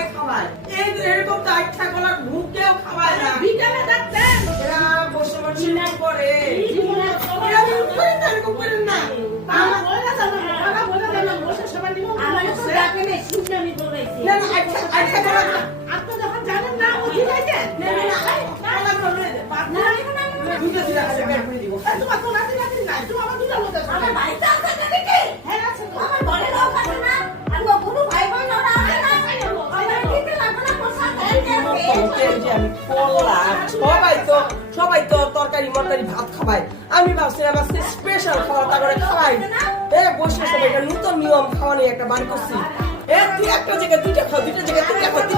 সবাই খাওয়ায় এই যে এরকম তো আচ্ছা গলা ঢুকেও খাওয়ায় না বিকালে ডাকতেন এরা বসে বসে না করে এরা এরকম করেন না বাবা বলে যাবে বাবা বলে যাবে বসে সবাই নিমন্ত্রণ করছে ডাকে নেই শুনে আমি বলেছি না না আচ্ছা গলা আপনি যখন জানেন না ও কি যাইতেন না না গলা ধরে দে না দুটো দিলা কাছে বের করে দিব তোমার তো নাতি নাতি নাই তুমি আমার দুটো লোক আছে আমার ভাইটা আছে নাকি হ্যাঁ আছে তো আমার বড় লোক আছে না আর ও কোনো ভাই বোন ওরা আছে না আমার দিতে লাগবে না পোশাক সবাই তো তরকারি মরকারি ভাত খাবায় আমি ভাবছি আমার স্পেশাল খাবার তারপরে খাওয়াই বসে সবাই একটা নতুন নিয়ম খাওয়ানি একটা বান করছি তুই একটা জায়গায় দুইটা খাও দুইটা জায়গায় তিনটা খাও